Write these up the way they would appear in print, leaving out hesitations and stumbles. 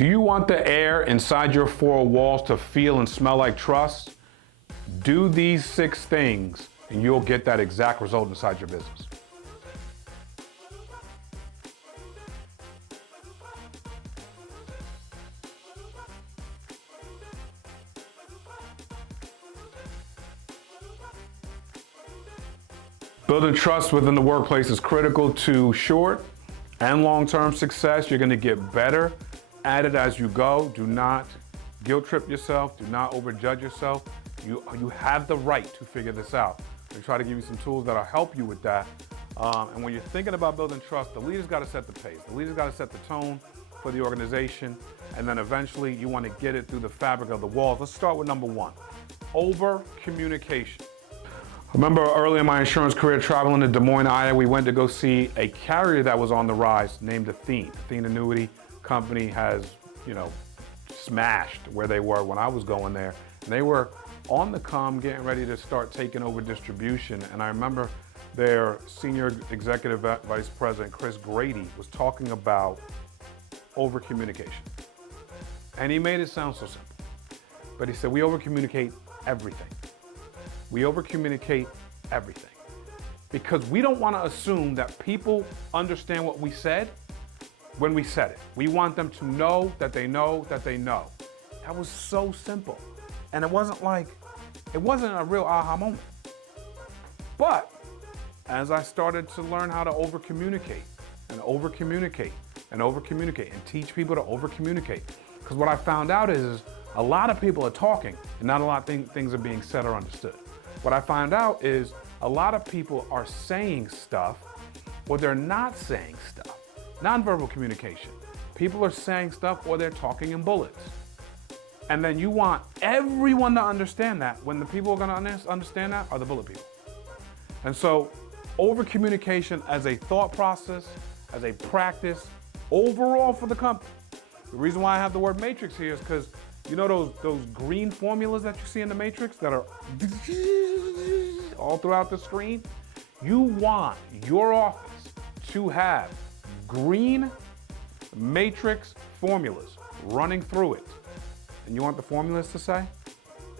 Do you want the air inside your four walls to feel and smell like trust? Do these 6 things and you'll get that exact result inside your business. Building trust within the workplace is critical to short and long-term success. You're going to get better at it as you go. Do not guilt trip yourself. Do not overjudge yourself. You have the right to figure this out. We try to give you some tools that'll help you with that. And when you're thinking about building trust, the leader's got to set the pace. The leader's got to set the tone for the organization. And then eventually you want to get it through the fabric of the walls. Let's start with number 1, over communication. I remember early in my insurance career traveling to Des Moines, Iowa, we went to go see a carrier that was on the rise named Attain. Attain Annuity Company has, smashed where they were when I was going there. And they were on the come getting ready to start taking over distribution. And I remember their senior executive vice president, Chris Grady, was talking about over communication. And he made it sound so simple. But he said, we over communicate everything. We over-communicate everything because we don't want to assume that people understand what we said when we said it. We want them to know that they know that they know. That was so simple. And it wasn't a real aha moment. But as I started to learn how to over-communicate and over-communicate and over-communicate and teach people to over-communicate, because what I found out is a lot of people are talking and not a lot of things are being said or understood. What I found out is a lot of people are saying stuff or they're not saying stuff. Nonverbal communication. People are saying stuff or they're talking in bullets. And then you want everyone to understand that when the people who are going to understand that are the bullet people. And so over communication as a thought process, as a practice, overall for the company. The reason why I have the word matrix here is because you know those green formulas that you see in the matrix that are all throughout the screen? You want your office to have green matrix formulas running through it. And you want the formulas to say?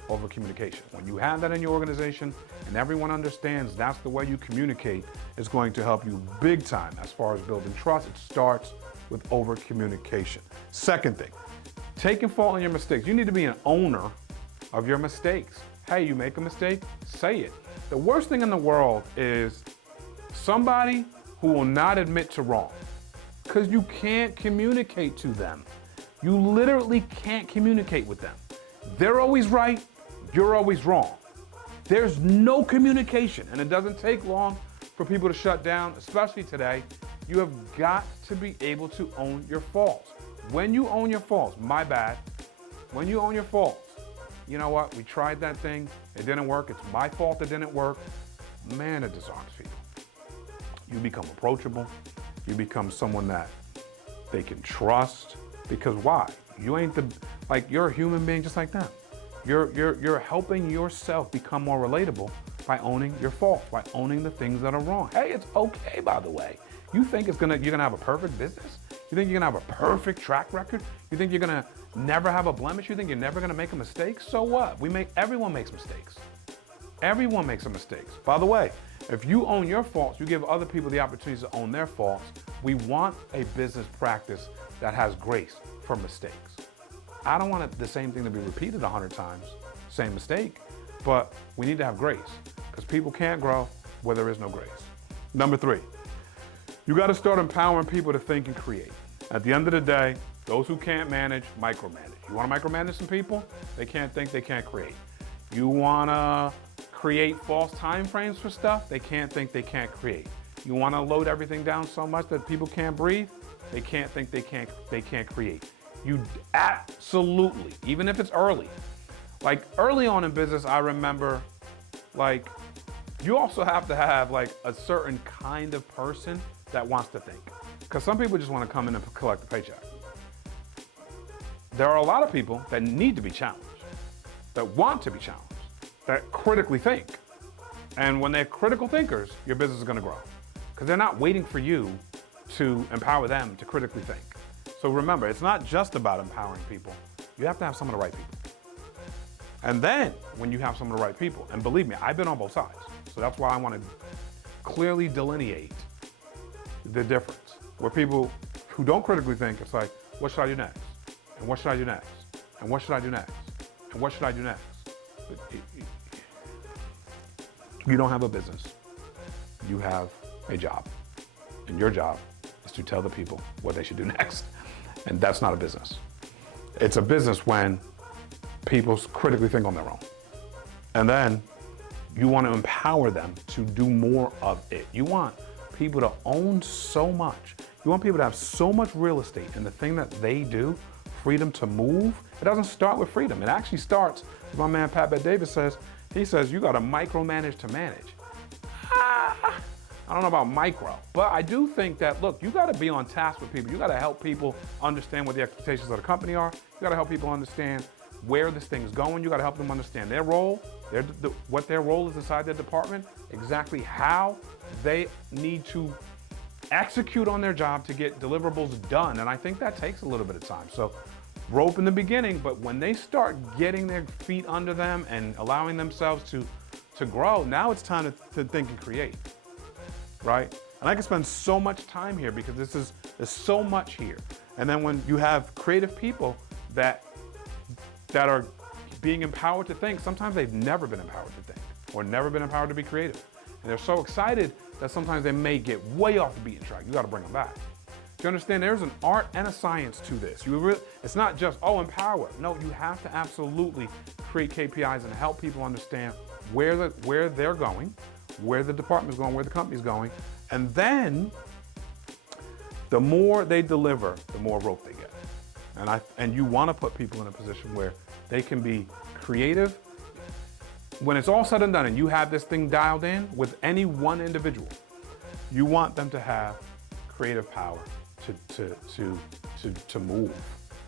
Over communication. When you have that in your organization and everyone understands that's the way you communicate, it's going to help you big time as far as building trust. It starts with over communication. Second thing, taking fault in your mistakes. You need to be an owner of your mistakes. Hey, you make a mistake, say it. The worst thing in the world is somebody who will not admit to wrong because you can't communicate to them. You literally can't communicate with them. They're always right, you're always wrong. There's no communication, and it doesn't take long for people to shut down, especially today. You have got to be able to own your faults. When you own your faults, my bad, when you own your faults, you know what, we tried that thing, it didn't work, it's my fault it didn't work, man, it disarms people. You become approachable, you become someone that they can trust, because why? You ain't you're a human being just like them. You're helping yourself become more relatable by owning your faults, by owning the things that are wrong. Hey, it's okay, by the way. You think you're gonna have a perfect business? You think you're gonna have a perfect track record? You think you're gonna never have a blemish? You think you're never gonna make a mistake? So what? Everyone makes mistakes. Everyone makes a mistake. By the way, if you own your faults, you give other people the opportunity to own their faults. We want a business practice that has grace for mistakes. I don't want the same thing to be repeated 100 times, same mistake, but we need to have grace because people can't grow where there is no grace. Number 3, you got to start empowering people to think and create. At the end of the day, those who can't manage, micromanage. You want to micromanage some people? They can't think, they can't create. You want to create false time frames for stuff? They can't think, they can't create. You want to load everything down so much that people can't breathe? They can't think, they can't create. You absolutely, even if it's early. Like early on in business, I remember you also have to have a certain kind of person that wants to think. Because some people just want to come in and collect a paycheck. There are a lot of people that need to be challenged, that want to be challenged, that critically think. And when they're critical thinkers, your business is going to grow. Because they're not waiting for you to empower them to critically think. So remember, it's not just about empowering people. You have to have some of the right people. And then when you have some of the right people, and believe me, I've been on both sides. So that's why I want to clearly delineate the difference. Where people who don't critically think, it's like, what should I do next? And what should I do next? And what should I do next? And what should I do next? You don't have a business. You have a job. And your job is to tell the people what they should do next. And that's not a business. It's a business when people critically think on their own. And then you want to empower them to do more of it. You want people to own so much. You want people to have so much real estate in the thing that they do, freedom to move. It doesn't start with freedom. It actually starts, as my man Pat Bet-David says, he says, you got to micromanage to manage. I don't know about micro, but I do think that, look, you got to be on task with people. You got to help people understand what the expectations of the company are. You got to help people understand where this thing's going. You got to help them understand their role, what their role is inside their department, exactly how they need to execute on their job to get deliverables done. And I think that takes a little bit of time. So rope in the beginning, but when they start getting their feet under them and allowing themselves to grow, now it's time to think and create, right? And I can spend so much time here because there's so much here. And then when you have creative people that are being empowered to think, sometimes they've never been empowered to think or never been empowered to be creative. And they're so excited that sometimes they may get way off the beaten track. You got to bring them back. Do you understand? There's an art and a science to this. It's not just, oh, empower. No, you have to absolutely create KPIs and help people understand where they're going, where the department's going, where the company's going. And then the more they deliver, the more rope they get. And you want to put people in a position where they can be creative. When it's all said and done and you have this thing dialed in with any one individual, you want them to have creative power to move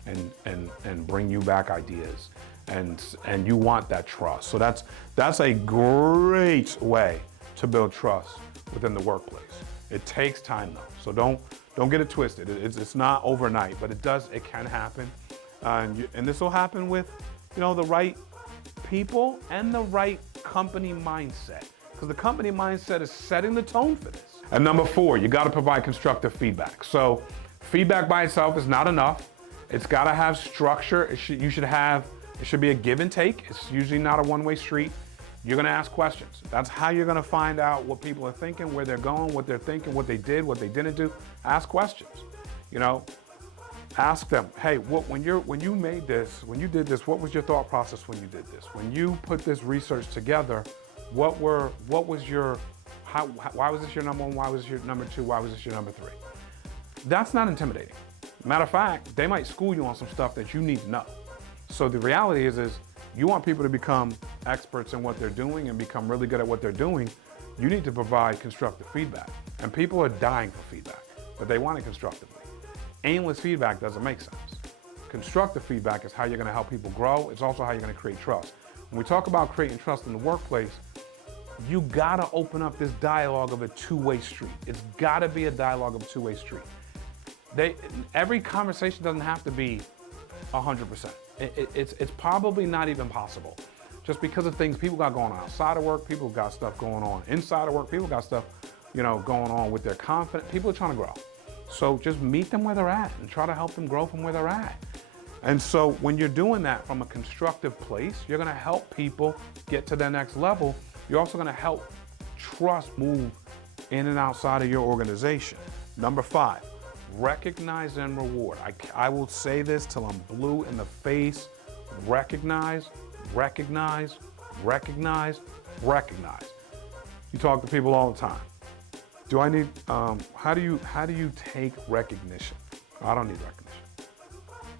and bring you back ideas. And you want that trust. So that's a great way to build trust within the workplace. It takes time though. So don't get it twisted. It's not overnight, but it can happen. And this will happen with, the right people and the right company mindset. Because the company mindset is setting the tone for this. And number 4, you got to provide constructive feedback. So feedback by itself is not enough. It's got to have structure. It should be a give and take. It's usually not a one-way street. You're going to ask questions. That's how you're going to find out what people are thinking, where they're going, what they're thinking, what they did, what they didn't do. Ask questions. Ask them, hey, when you made this, when you did this, what was your thought process when you did this? When you put this research together, why was this your number 1? Why was this your number 2? Why was this your number 3? That's not intimidating. Matter of fact, they might school you on some stuff that you need to know. So the reality is you want people to become experts in what they're doing and become really good at what they're doing. You need to provide constructive feedback. And people are dying for feedback, but they want it constructively. Aimless feedback doesn't make sense. Constructive feedback is how you're going to help people grow. It's also how you're going to create trust. When we talk about creating trust in the workplace, you got to open up this dialogue of a two-way street. It's got to be a dialogue of a two-way street. Every conversation doesn't have to be 100%. It's probably not even possible. Just because of things people got going on outside of work, people got stuff going on inside of work, people got stuff, going on with their confidence. People are trying to grow. So just meet them where they're at and try to help them grow from where they're at. And so when you're doing that from a constructive place, you're going to help people get to their next level. You're also going to help trust move in and outside of your organization. Number 5, recognize and reward. I will say this till I'm blue in the face. Recognize, recognize, recognize, recognize. You talk to people all the time. Do I need, how do you take recognition? I don't need recognition.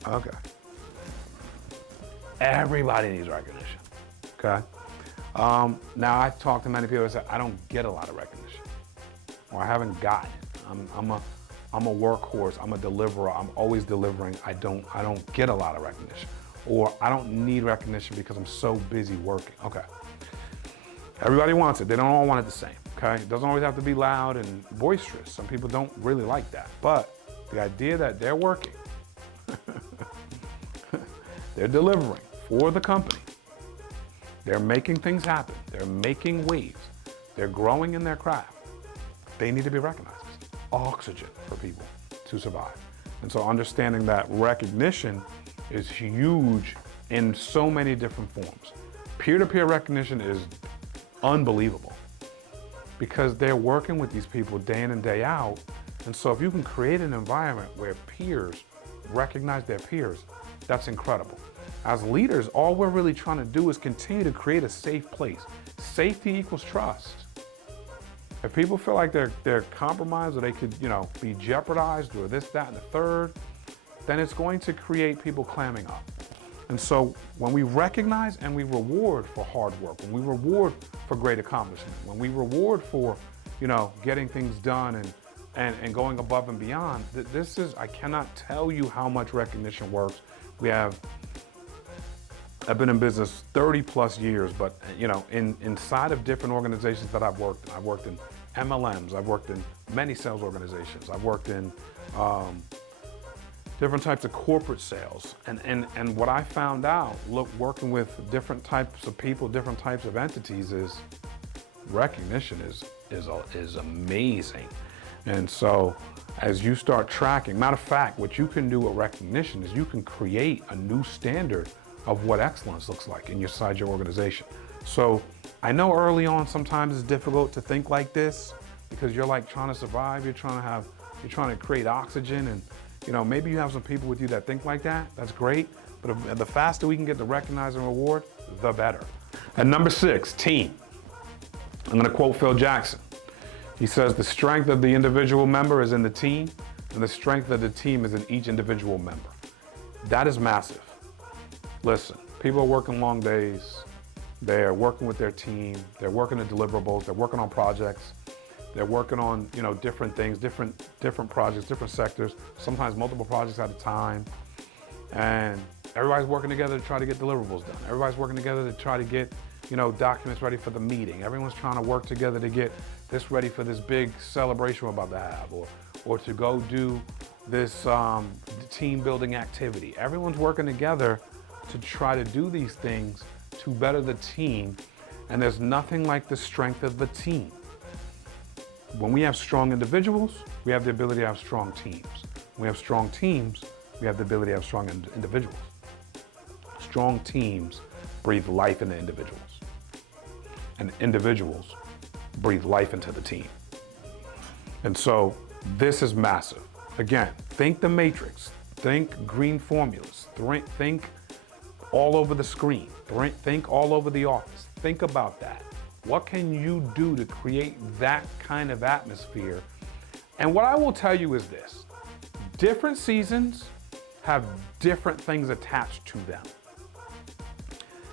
Okay. Everybody needs recognition, okay? Now I've talked to many people that say, I don't get a lot of recognition, or I haven't gotten it. I'm a workhorse, I'm a deliverer, I'm always delivering. I don't get a lot of recognition, or I don't need recognition because I'm so busy working. Okay. Everybody wants it. They don't all want it the same, okay? It doesn't always have to be loud and boisterous. Some people don't really like that. But the idea that they're working They're delivering for the company. They're making things happen. They're making waves. They're growing in their craft. They need to be recognized. It's oxygen for people to survive. And so understanding that recognition is huge in so many different forms. Peer-to-peer recognition is unbelievable because they're working with these people day in and day out. And so if you can create an environment where peers recognize their peers, that's incredible. As leaders, all we're really trying to do is continue to create a safe place. Safety equals trust. If people feel like they're compromised or they could, be jeopardized or this, that, and the third, then it's going to create people clamming up. And so when we recognize and we reward for hard work, when we reward for great accomplishment, when we reward for, getting things done and going above and beyond, I cannot tell you how much recognition works. I've been in business 30 plus years, but inside of different organizations that I've worked in MLMs, I've worked in many sales organizations, I've worked in different types of corporate sales. And what I found out, working with different types of people, different types of entities, is recognition is amazing. And so as you start tracking, matter of fact, what you can do with recognition is you can create a new standard of what excellence looks like inside your organization. So I know early on sometimes it's difficult to think like this because you're like trying to survive, you're trying to create oxygen, and maybe you have some people with you that think like that. That's great, but the faster we can get to recognize and reward, the better. And number 6, team. I'm gonna quote Phil Jackson. He says, the strength of the individual member is in the team, and the strength of the team is in each individual member. That is massive. Listen, people are working long days. They're working with their team. They're working on deliverables. They're working on projects. They're working on, different things, different projects, different sectors, sometimes multiple projects at a time. And everybody's working together to try to get deliverables done. Everybody's working together to try to get, documents ready for the meeting. Everyone's trying to work together to get this ready for this big celebration we're about to have, or to go do this team building activity. Everyone's working together to try to do these things to better the team, and there's nothing like the strength of the team. When we have strong individuals, we have the ability to have strong teams. When we have strong teams, we have the ability to have strong individuals. Strong teams breathe life into individuals, and individuals breathe life into the team. And so this is massive. Again, think the matrix, think green formulas, think all over the screen, think all over the office. Think about that. What can you do to create that kind of atmosphere? And what I will tell you is this: different seasons have different things attached to them.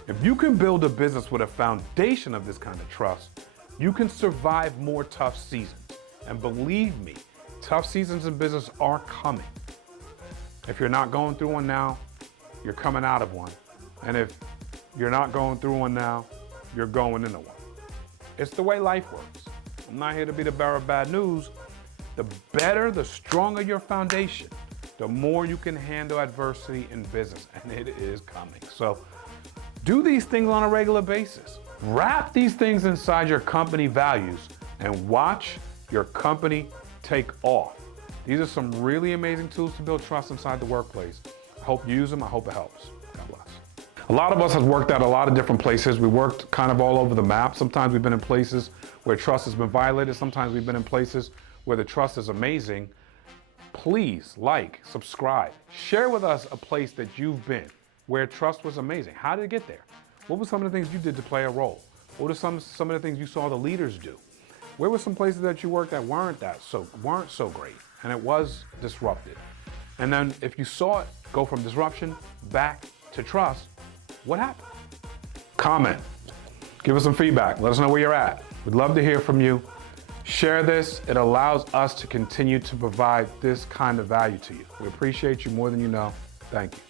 If you can build a business with a foundation of this kind of trust, you can survive more tough seasons. And believe me, tough seasons in business are coming. If you're not going through one now, you're coming out of one. And if you're not going through one now, you're going into one. It's the way life works. I'm not here to be the bearer of bad news. The better, the stronger your foundation, the more you can handle adversity in business, and it is coming. So do these things on a regular basis. Wrap these things inside your company values and watch your company take off. These are some really amazing tools to build trust inside the workplace. I hope you use them. I hope it helps. God bless. A lot of us have worked at a lot of different places. We worked kind of all over the map. Sometimes we've been in places where trust has been violated. Sometimes we've been in places where the trust is amazing. Please like, subscribe, share with us a place that you've been where trust was amazing. How did it get there? What were some of the things you did to play a role? What were some of the things you saw the leaders do? Where were some places that you worked that weren't so great and it was disrupted? And then if you saw it go from disruption back to trust, what happened? Comment, give us some feedback. Let us know where you're at. We'd love to hear from you. Share this. It allows us to continue to provide this kind of value to you. We appreciate you more than you know. Thank you.